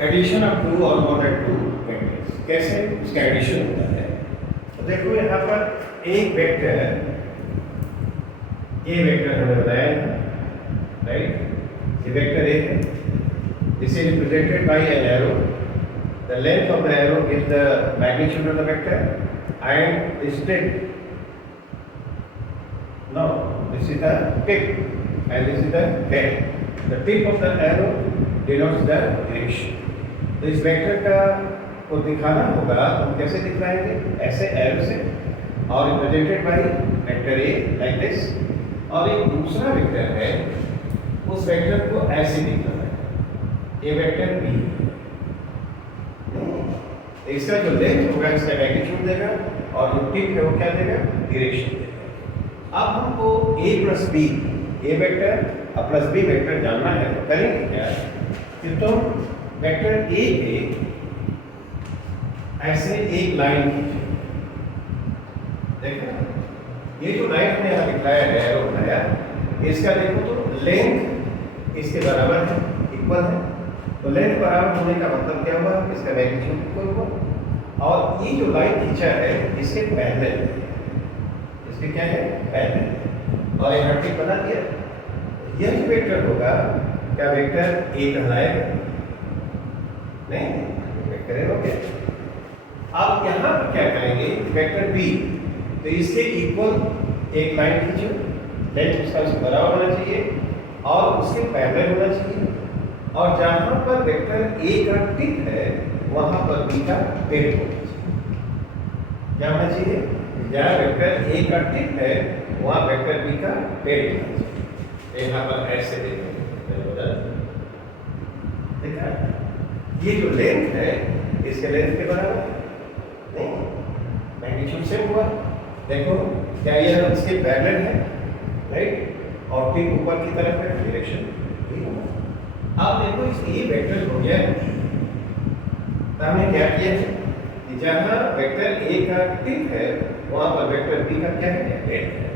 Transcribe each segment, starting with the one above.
Addition of to और more than two vectors. कैसे इसका एडिशन होता है? तो देखो यहाँ पर एक वेक्टर, ये वेक्टर हमें बताया है, राइट? ये वेक्टर ए है, this is represented by an arrow, the length of the arrow is the magnitude of the vector and the state, no, this is the tip and this is the head. The tip of the arrow denotes the direction. तो इस vector का को दिखाना होगा, हम कैसे दिखाएंगे? ऐसे एरो से, और represented by vector A like this, और एक दूसरा वेक्टर है, उस वेक्टर को ऐसे दिखाना है, ये वेक्टर बी। इसका जो लेंथ होगा इसका मैग्नीट्यूड देगा, और जो टिप है वो क्या देगा? डायरेक्शन देगा। अब हमको a plus B, A vector और प्लस बी वेक्टर जानना है, तो करेंगे क्या कि तुम वेक्टर ए पे ऐसे एक लाइन खींचो। देखो ये जो लाइन हमने यहाँ दिखाया है, एरो बनाया, इसका देखो तो लेंथ इसके बराबर है, इक्वल है। तो लेंथ बराबर होने का मतलब क्या हुआ? इसका मैग्नीट्यूड इक्वल हुआ। और ये जो लाइन खींचा है इसके पैरेलल, इसके क्या है? पैरेलल, और एक टिक बना दिया। यह जो वेक्टर होगा क्या वेक्टर ए कहलाएगा? नहीं, वेक्टर ए हो गया। अब यहाँ पर क्या करेंगे? वेक्टर बी, तो इसके इक्वल एक लाइन खींचो, लेंथ उसका उसके बराबर होना चाहिए और उसके पैरेलल होना चाहिए, और जहाँ पर वेक्टर ए का टिक है वहाँ पर बी का पेड़ होना चाहिए। क्या होना चाहिए? जहाँ वेक्टर ए का टिक है वहाँ वेक्टर बी का पेड़ होना चाहिए। यहाँ पर ऐसे देखो, देखा? ये जो लेंथ है इसके लेंथ के बराबर नहीं, मैग्नीट्यूड से हुआ। देखो क्या यह इसके पैरेलल है, राइट? और टिप ऊपर की तरफ है, डायरेक्शन भी होगा। अब देखो इस ए वेक्टर हो गया, तो हमने क्या किया है कि जहाँ वेक्टर ए का टिप है वहाँ पर वेक्टर बी का क्या है? लेंथ है।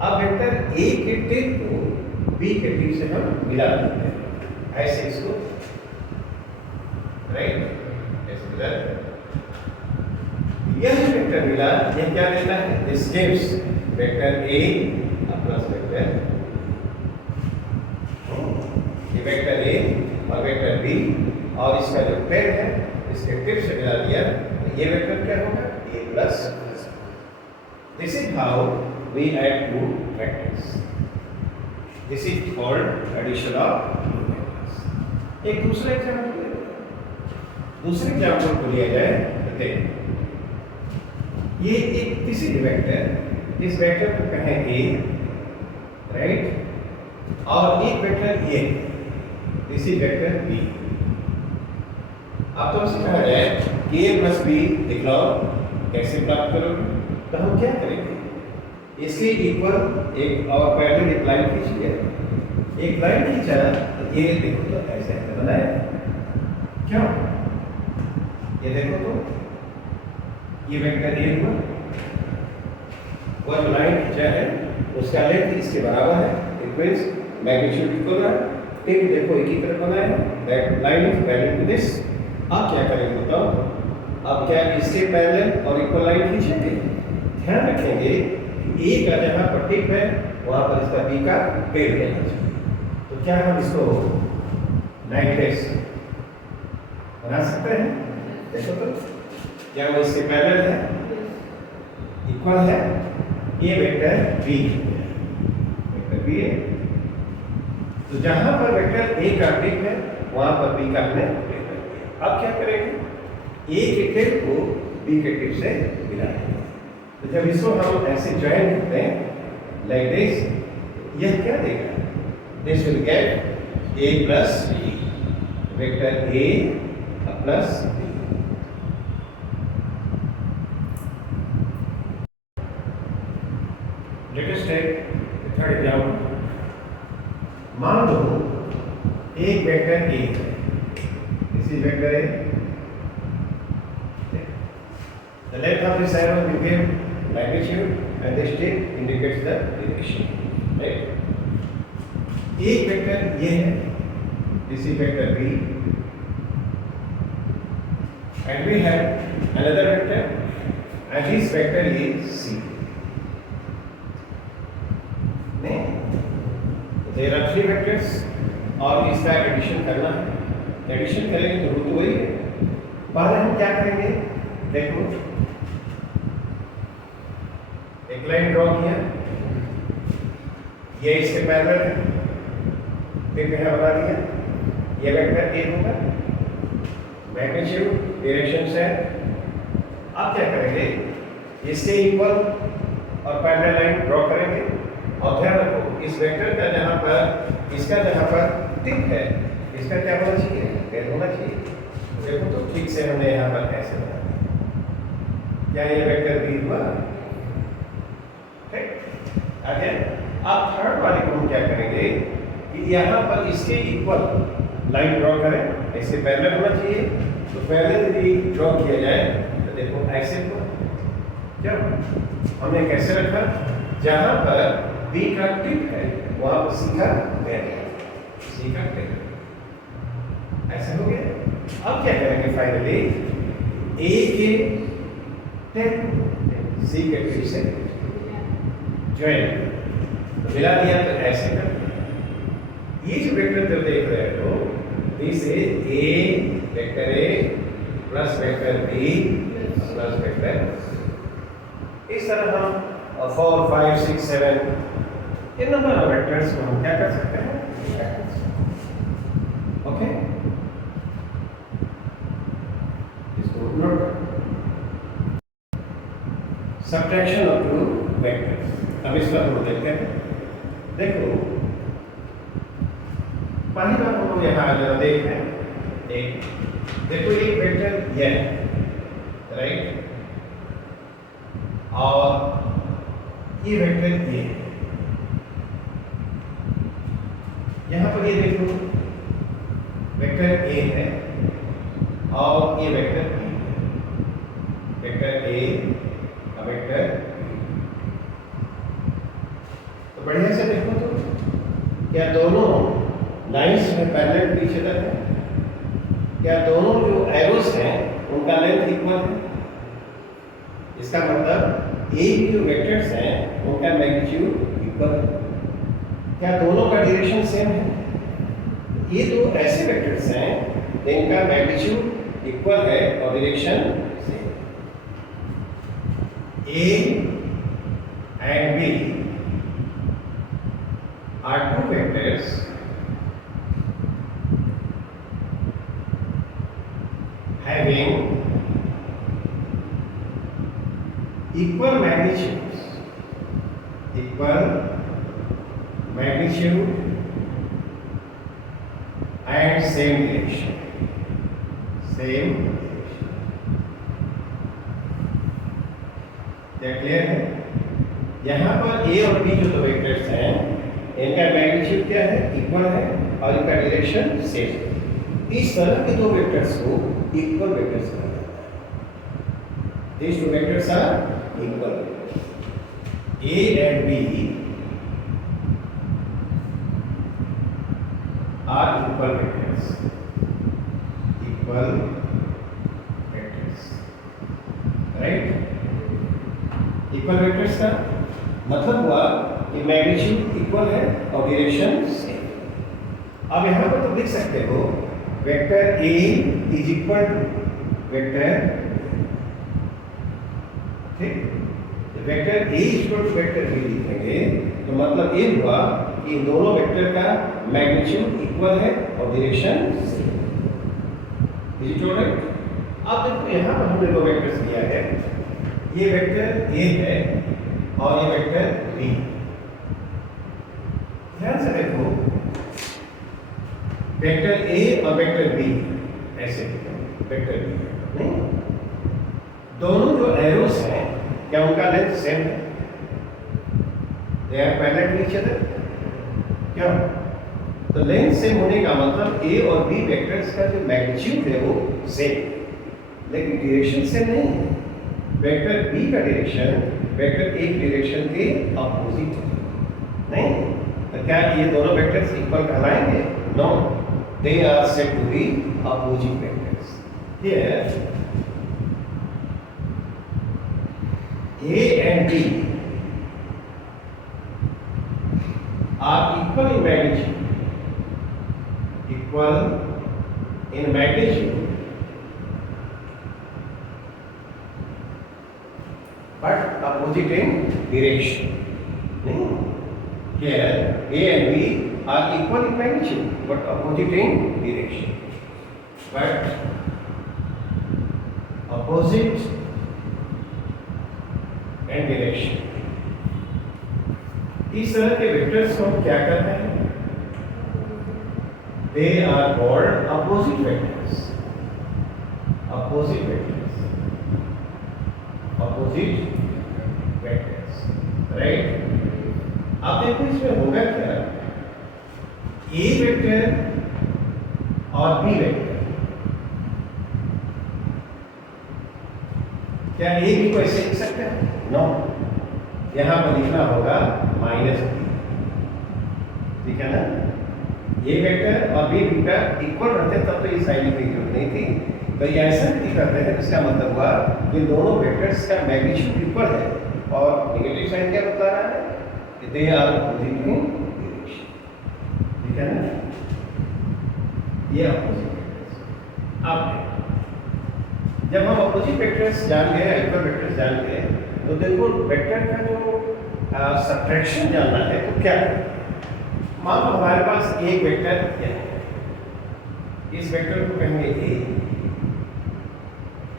अब वेक्टर ए के टिप को बी के टिप से हम मिला देते हैं, ऐसे इसको, राइट? ऐसे मिला। यह जो वेक्टर मिला, यह क्या देता है? This gives vector A plus vector, ये वेक्टर ए और वेक्टर बी, और इसका जो पेड़ है इसके टिप से मिला दिया, ये वेक्टर क्या होगा? A plus. This is how we add two vectors. This is called addition of two vectors. एक दूसरा एग्जाम्पल, दूसरे एग्जाम्पल को लिया जाए तो देखिए, ये एक किसी वेक्टर, इस वेक्टर को कहें ए, राइट? और एक वेक्टर ये, दिस इज वेक्टर बी। अब तुमसे कहा जाए कि ए प्लस बी दिखलाओ, कैसे प्राप्त करोगे? तो हम क्या करेंगे? इसके इक्वल एक और पैरेलल एक लाइन खींचिए, एक लाइन खींचा, तो ये देखो तो ऐसे बनाए, क्यों? ये देखो तो ये वेक्टर ए हुआ, वह जो लाइन खींचा है उसका लेंथ इसके बराबर है, इट मींस मैग्नीट्यूड इक्वल है। टिप देखो एक ही तरफ बनाया है, that line is parallel to this. अब क्या करेंगे बताओ? अब क्या इसके पैरेलल और इक्वल लाइन खींचेंगे? ध्यान रखेंगे ए का जहाँ पर टिप है वहाँ पर इसका बी का पेड़ लेना चाहिए। तो क्या हम इसको लाइक दिस बना सकते हैं? देखो तो क्या वो इसके पैरेलल है, इक्वल है, ये वेक्टर बी, वेक्टर बी है। तो जहां पर वेक्टर ए का टिप है वहां पर बी का हमने पेड़ कर दिया। अब क्या करेंगे? ए के टिप को बी के टिप से मिला देंगे। तो जब इसको हम ऐसे ज्वाइन करते हैं लाइक दिस, यह क्या देगा? This will get A plus B, vector A plus B. Let us take the third example. मान लो एक वेक्टर ए है, this is vector A, the length of this arrow will give magnitude and this tip indicates the direction, right? एक vector ये है, this is vector B, and we have another vector, and this vector is C. There are three vectors और इसका addition करना है। Addition करेंगे तो root वही है। पहले हम क्या करेंगे, देखो एक लाइन ड्रॉ किया, ये इसके पैरेलल है, फिर यहाँ बना दिया, ये वेक्टर ए होगा, मैग्नीट्यूड डायरेक्शन से। अब क्या करेंगे, इसके इक्वल और पैरेलल लाइन ड्रॉ करेंगे और ध्यान रखो इस वेक्टर का जहाँ पर इसका जहाँ पर टिप है, इसका क्या होना चाहिए, पेड़ होना चाहिए। देखो तो ठीक से हमने यहाँ पर ऐसे बनाया, क्या ये वेक्टर बी हुआ, ठीक। आगे अब थर्ड वाले को हम क्या करेंगे कि यहाँ पर इसके इक्वल लाइन ड्रॉ करें, ऐसे पैरेलल होना चाहिए। तो पैरेलल यदि ड्रॉ किया जाए तो देखो ऐसे को क्या हमने कैसे रखा, जहाँ पर बी का टिप है वहां पर सी का पेड़ है, सी का पेड़ ऐसे हो गया। अब क्या करेंगे, फाइनली ए के टिप सी के टिप से ज्वाइन मिला दिया, तो ऐसे कर ये जो वेक्टर जो देख रहे हो, this is A vector A plus vector B plus vector. इस तरह हम 4 5 6 7 इन नंबर ऑफ वेक्टर्स को हम क्या कर सकते हैं, ओके। इसको नोट करो, सब्ट्रैक्शन ऑफ टू वेक्टर्स। अब इसका हम देखते हैं। देखो पहली बार हम लोग यहाँ जरा देखते हैं, एक देखो ये वेक्टर ये राइट, और ये वेक्टर ये, यहाँ पर ये देखो वेक्टर ए है और ये वेक्टर बी है, वेक्टर ए और वेक्टर बी। तो बढ़िया से देखो तो क्या दोनों लाइंस में पैरेलल टू ईच अदर है, क्या दोनों जो एरोस हैं उनका लेंथ इक्वल है। इसका मतलब ए की जो वेक्टर्स हैं उनका मैग्नीट्यूड इक्वल है। क्या दोनों का डायरेक्शन सेम है। ये दो ऐसे वेक्टर्स हैं जिनका मैग्नीट्यूड इक्वल है और direction same. A and B are two vectors having equal magnitudes, and same direction, क्या क्लियर है। यहाँ पर ए और बी जो दो वेक्टर्स हैं इनका मैग्नीट्यूड क्या है, इक्वल है और इनका डायरेक्शन सेम है। इस तरह के दो वेक्टर्स को इक्वल वेक्टर्स कहा जाता है। These two vectors are equal. A and B are equal vectors. Equal vectors, right? Equal vectors का मतलब हुआ कि मैग्नीट्यूड इक्वल है और डायरेक्शन सेम। अब यहाँ पर तुम लिख सकते हो vector A is equal to vector, ठीक, vector A is equal to vector B लिखेंगे तो मतलब ये हुआ कि इन दोनों वेक्टर का मैग्नीट्यूड इक्वल है और direction same. Is it right. अब देखो यहाँ पर हमने दो वेक्टर्स लिया है, ये वेक्टर A है और ये वेक्टर B। ध्यान से देखो वेक्टर A और वेक्टर B ऐसे वेक्टर B नहीं, दोनों जो एरोस हैं क्या उनका लेंथ सेम है, they are parallel to each other. क्या तो लेंथ सेम होने का मतलब A और B वेक्टर्स का जो मैग्नीट्यूड है वो सेम, लेकिन डायरेक्शन सेम नहीं है। वेक्टर B का डायरेक्शन वेक्टर A की डायरेक्शन के अपोजिट नहीं, तो क्या ये दोनों वेक्टर्स इक्वल कहलाएंगे? No, they are said to be opposite vectors. Here A and B are equal in magnitude, but opposite in direction. नहीं, here A and B are equal in magnitude, but opposite in direction. But opposite and direction. इस तरह के vectors को हम क्या करते हैं? They are called opposite vectors. Opposite vectors. Opposite vectors. Right? अब देखो इसमें होगा क्या? A वेक्टर और B वेक्टर, क्या A B को ऐसे लिख सकते हैं? नो, यहां पर लिखना होगा माइनस बी, ठीक है ना? ए वेक्टर और बी वेक्टर इक्वल रहते तब तो ये साइन की जरूरत नहीं थी, तो ये ऐसा नहीं करते हैं। इसका मतलब हुआ कि दोनों वेक्टर्स का मैग्नीट्यूड इक्वल है, और नेगेटिव साइन क्या बता रहा है कि they are opposite in direction, ठीक है ना? ये अपोजिट वेक्टर्स। अब जब हम अपोजिट वेक्टर्स जान गए, इक्वल वेक्टर्स जान गए, तो देखो वेक्टर का जो सब्ट्रैक्शन जानना है तो क्या है? मान लो हमारे पास एक वेक्टर क्या है, इस वेक्टर को कहेंगे ए,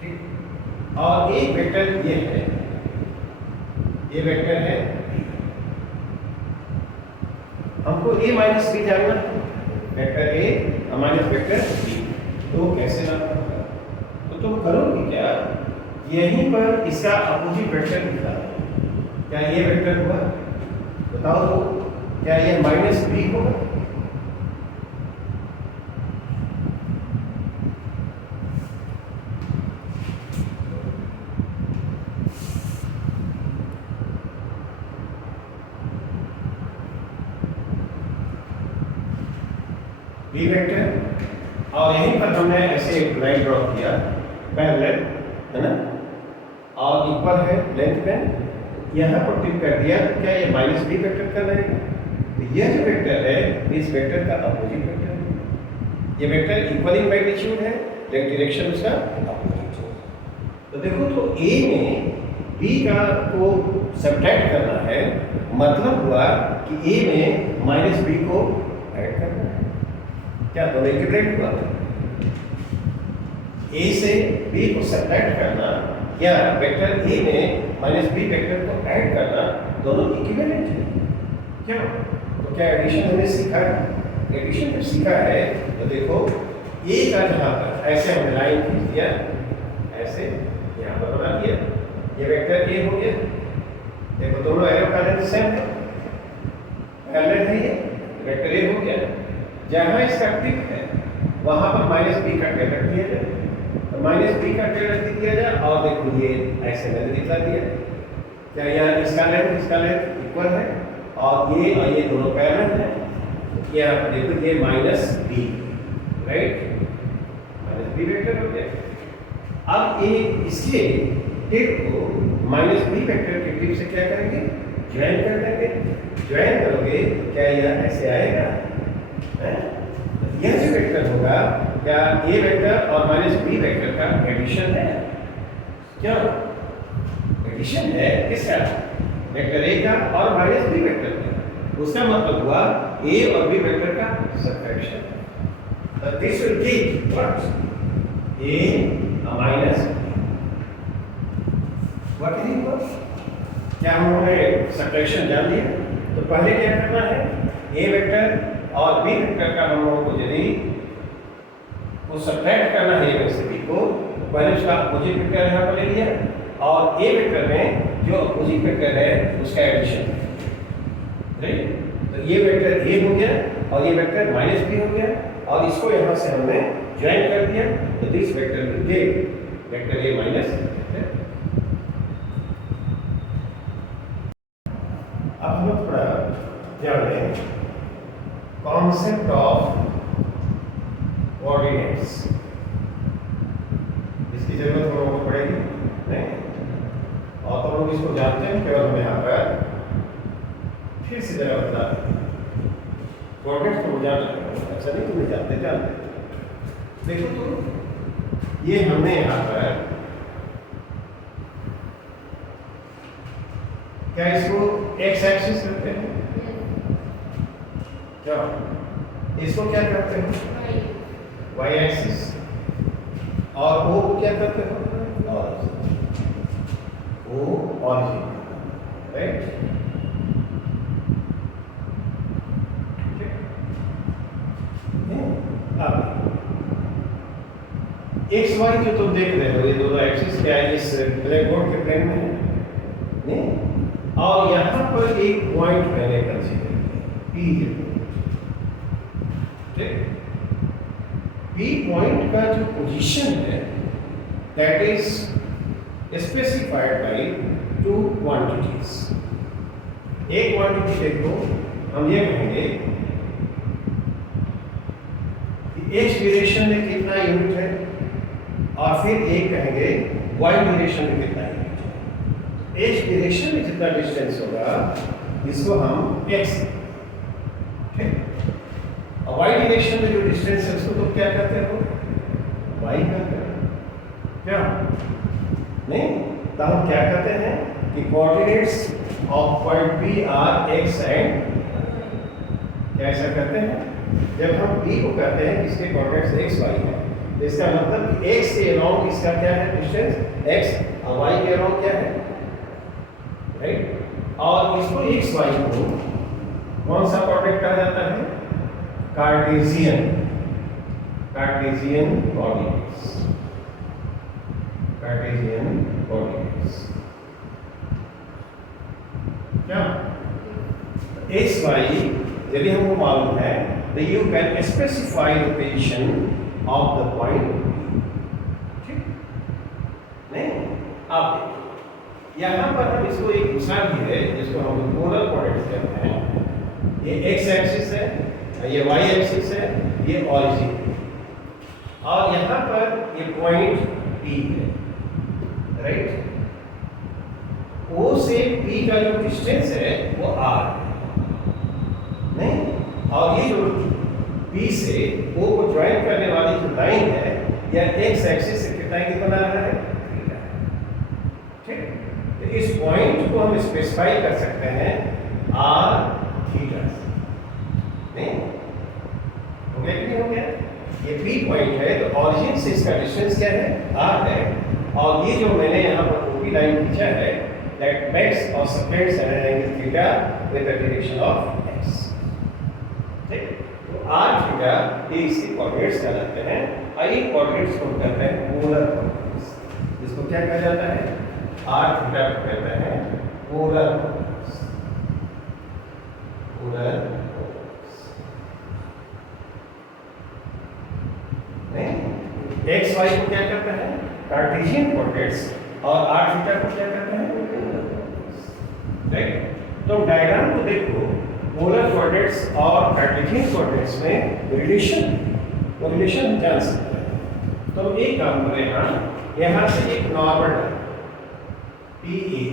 ठीक, और एक वेक्टर ये है, ये वेक्टर है, हमको ए माइनस बी जानना है, vector A minus vector B, तो कैसे जानना होगा? तो तुम करोगे क्या, यहीं पर इसका अपोजिट वेक्टर लिखा है, क्या ये वेक्टर हुआ? बताओ तो, क्या ये माइनस बी होगा? बी वेक्टर, और यहीं पर हमने ऐसे एक लाइन ड्रॉ किया पैरेलल, है ना, और इक्वल है लेंथ में, यहाँ पर टिक कर दिया, तो क्या ये माइनस बी वेक्टर का रहेगा? तो यह जो वेक्टर है इस वेक्टर का अपोजिट वेक्टर है। ये वेक्टर इक्वल इन मैग्नीट्यूड है, लेकिन डायरेक्शन उसका अपोजिट है। तो देखो, तो ए में बी का को सब्ट्रैक्ट करना है, मतलब हुआ कि ए में माइनस बी को ऐड करना है। क्या दोनों इक्विवेलेंट हुआ? ए से बी को सब्ट्रैक्ट करना या वेक्टर ए में माइनस बी वेक्टर को ऐड करना, दोनों इक्विवेलेंट है। क्या? तो क्या एडिशन हमने सीखा है? एडिशन जब सीखा है तो देखो, ए का जहाँ पर ऐसे हमने लाइन खींच दिया, ऐसे यहाँ पर बना दिया, ये वेक्टर ए हो गया। देखो दोनों एरो का लेंथ सेम है, पैरेलल है, ये वेक्टर ए हो गया। जहाँ इसका टिप है वहाँ पर माइनस बी का टेल रख दिया जाए, तो माइनस बी का टेल रख दिया जाए, और देखो ये ऐसे मैंने दिखा दिया। क्या यहाँ इसका लेंथ इक्वल है, और ये दोनों पैरेलल है। यहाँ पर देखो ये minus B, right, minus B vector हो गया। अब ये इसके टिप को माइनस बी वेक्टर के टिप से क्या करेंगे? ज्वाइन कर देंगे। ज्वाइन करोगे तो क्या यह ऐसे आएगा? यह जो वेक्टर होगा, क्या ए वेक्टर और माइनस बी वेक्टर का एडिशन है? क्या एडिशन है? किसका? वेक्टर ए का और माइनस बी वेक्टर का। उसका मतलब हुआ ए और बी वेक्टर का सब्ट्रैक्शन। तो this will give what? A minus what is equal? क्या हमने सब्ट्रैक्शन जान लिया? तो पहले क्या करना है? ए वेक्टर और बी वेक्टर का हम लोगों को यदि वो सब्ट्रैक्ट करना है ए में से बी को, तो पहले उसका अपोजिट वेक्टर यहाँ पर ले लिया, और ए वेक्टर में जो अपोजिट वेक्टर है उसका एडिशन, राइट। तो ये वेक्टर ए हो गया और ये वेक्टर माइनस बी हो गया, और इसको यहाँ से हमने ज्वाइन कर दिया, तो this vector will give vector A minus. अब हम लोग थोड़ा ध्यान दें कॉन्सेप्ट ऑफ कोऑर्डिनेट्स, इसकी जरूरत हम लोगों को पड़ेगी नहीं, और तो लोग इसको जानते हैं, केवल हम यहाँ पर फिर से जरा बता कोऑर्डिनेट्स को जानते हैं, ऐसा नहीं तुम्हें जानते जानते। देखो तो ये हमने यहाँ पर क्या इसको एक्स एक्सिस करते हैं, क्या इसको क्या करते हैं वाई एक्सिस, और ओ को क्या करते हैं ओ ऑरिजिन, राइट। एक्स वाई जो तुम देख रहे हो ये दोनों एक्सिस क्या है, इस ब्लैक बोर्ड के प्लेन में है नहीं, और यहाँ पर एक पॉइंट मैंने कंसीडर किया P, P पॉइंट का जो पोजीशन है that is specified by two quantities. एक क्वांटिटी देखो, हम ये कहेंगे कि x ड्यूरेशन में कितना यूनिट है, और फिर एक कहेंगे y ड्यूरेशन में कितना यूनिट है। x ड्यूरेशन में जितना डिस्टेंस होगा इसको हम x, और y डायरेक्शन में जो डिस्टेंस है उसको तो क्या कहते हो y कहते हैं, क्या नहीं। तो हम क्या कहते हैं कि coordinates of point P are x and, क्या ऐसा कहते हैं, जब हम P को कहते हैं इसके कोऑर्डिनेट्स x y है, तो इसका मतलब कि x के अराउंड इसका क्या है डिस्टेंस x, और y के अराउंड क्या है, राइट। और इसको x y को कौन सा कोऑर्डिनेट कहा जाता है, कार्टेशियन कोऑर्डिनेट्स, कार्टेशियन कोऑर्डिनेट्स, क्या x y यदि हमको मालूम है तो you can specify the position of the point, ठीक नहीं। अब यहाँ पर हम इसको एक दूसरा भी है जिसको हम पोलर कोऑर्डिनेट्स कहते हैं, ये x एक्सिस है, ये y एक्सिस है, ये ऑरिजिन है, और यहाँ पर ये पॉइंट P है, राइट। O से P का जो डिस्टेंस है वो r है नहीं, और ये जो P से O को ज्वाइन करने वाली जो लाइन है यह x एक्सिस से कितना एंगल बना रहा है, थीटा, ठीक। तो इस पॉइंट को हम स्पेसिफाई कर सकते हैं r थीटा नहीं, हो गया कि नहीं हो गया। ये P पॉइंट है तो ऑरिजिन से इसका डिस्टेंस क्या है r है, और ये जो मैंने यहाँ पर OP लाइन खींचा है दैट मेक्स और separates an angle theta with the direction of x, ठीक। तो r थीटा ये इसके कोऑर्डिनेट्स कहलाते हैं, और ये कोऑर्डिनेट्स को कहते हैं पोलर कोऑर्डिनेट्स। इसको क्या कहा जाता है, r थीटा को कहते हैं polar coordinates, polar X Y को क्या करते हैं कार्टेशियन कोऑर्डिनेट्स, और r थीटा को क्या करते हैं, राइट। तो डायग्राम को देखो, पोलर कोऑर्डिनेट्स और कार्टेशियन कोऑर्डिनेट्स में रिलेशन हम जान सकते हैं। तो एक काम करें, यहाँ से एक नॉर्मल पी ए,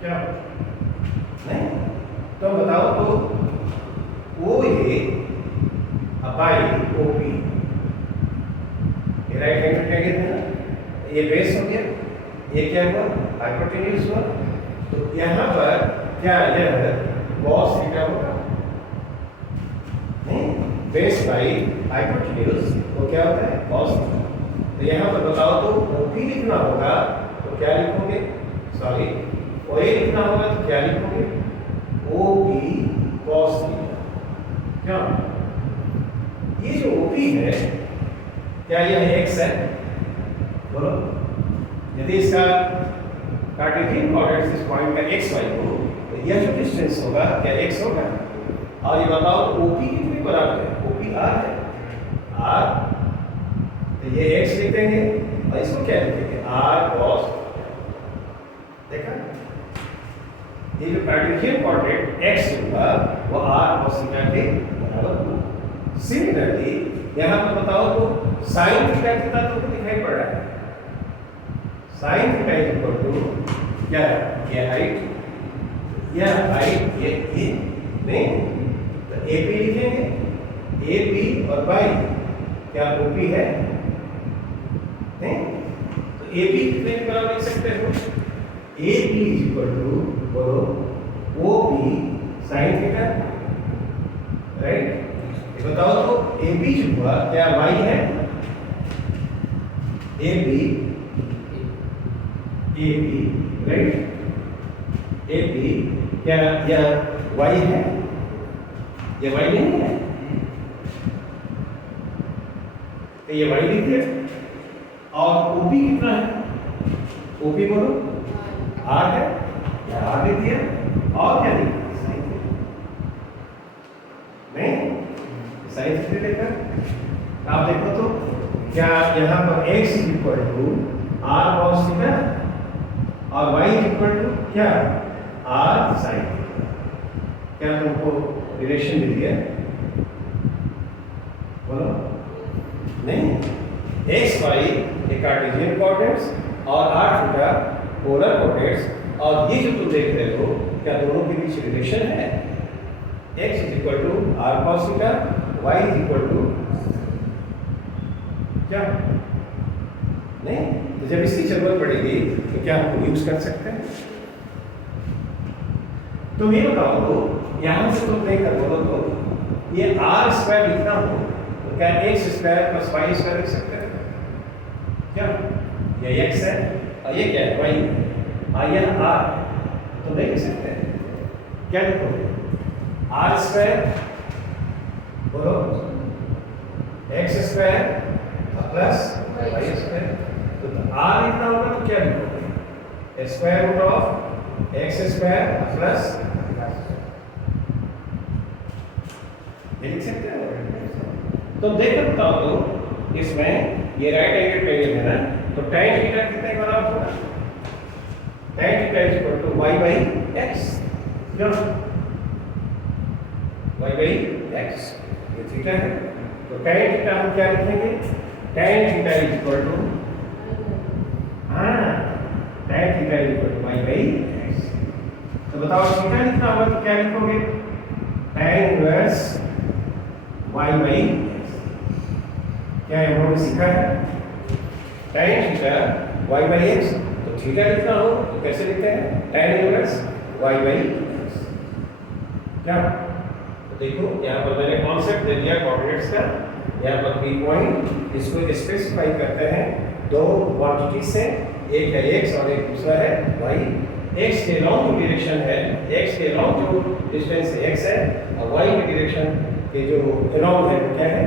क्या नहीं, तो बताओ तो O A by O P, right angle triangle है ना, ये बेस हो गया, ये क्या हुआ हाइपोटेन्यूज हुआ, तो यहाँ पर क्या यह cos थीटा होगा नहीं, बेस बाई हाइपोटेन्यूज तो क्या होता है cos थीटा। तो यहाँ पर बताओ तो OP लिखना होगा तो क्या लिखोगे, सॉरी OA लिखना होगा तो क्या लिखोगे OP cos थीटा, क्या ये जो OP है क्या यह x है, बोलो। यदि इसका कार्टेशियन कोऑर्डिनेट्स इस पॉइंट का x y हो तो यह जो डिस्टेंस होगा क्या x होगा, और ये बताओ OP कितने बराबर है, OP r है, r, तो ये x लिख देंगे और इसको क्या लिखेंगे r cos, देखा ये जो कार्टेशियन कोऑर्डिनेट x होगा वो r cos थीटा के बराबर होगा। सिमिलरली यहाँ पर बताओ तो साइन थीटा कितना तो दिखाई पड़ रहा है, sine theta is equal to क्या ये हाइट, यह हाइट, ये नहीं, तो AP लिखेंगे, AP और बाई क्या OP है नहीं, तो AP कितने के बराबर लिख सकते हो, AP इज इक्वल टू बोलो OP साइन थीटा, राइट। ये बताओ तो AB जो हुआ क्या y है, AB राइट, AB क्या यह y है, ये y नहीं है, तो ये y लिख दिया, और OP कितना है, OP बोलो R है, या R लिख दिया, और क्या लिख दिया नहीं, साइन थीटा लेकर आप देखो तो क्या यहाँ पर x is equal to r cos theta और y इज इक्वल टू क्या r sin थीटा, क्या तुमको रिलेशन मिल गया, बोलो नहीं, x y ये कार्टेशियन कोऑर्डिनेट्स और r थीटा पोलर कोऑर्डिनेट्स, और ये जो तुम देख रहे हो क्या दोनों के बीच रिलेशन है, x is equal to r cos theta, y is equal to क्या नहीं, तो जब इसकी जरूरत पड़ेगी तो क्या हम यूज कर सकते हैं। तो ये बताओ तो यहां से तुम देख कर बोलो तो ये r स्क्वायर लिखना हो तो क्या x square plus y square लिख सकते हैं क्या, ये x है और ये क्या है y है, यह r तो नहीं लिख सकते, क्या लिखोगे r स्क्वायर बोलो x square plus y square, तो r लिखना होगा तो क्या लिखोगे, square root of x square plus ये लिख सकते हो। तो देखो बताओ तो इसमें ये राइट एंगल ट्रायंगल है ना, तो tan थीटा कितने के बराबर होगा, tan theta is equal to y by x, क्यों y बाई x ये थीटा है, तो tan थीटा हम क्या लिखेंगे, tan theta is equal to tan theta is equal to y by x, तो बताओ थीटा लिखना होगा तो क्या लिखोगे, tan inverse y by x, क्या हम लोगों ने सीखा है tan theta y by x, तो थीटा लिखना हो तो कैसे लिखते हैं, tan inverse y by x, क्या देखो यहाँ पर मैंने कॉन्सेप्ट दे दिया कोऑर्डिनेट्स का, यहाँ पर पी पॉइंट इसको स्पेसिफाई करते हैं दो क्वांटिटी से, एक है x और एक दूसरा है y, x के लॉन्ग जो डायरेक्शन है, x के लॉन्ग जो डिस्टेंस x है और y के डायरेक्शन के जो अराउंड है वो क्या है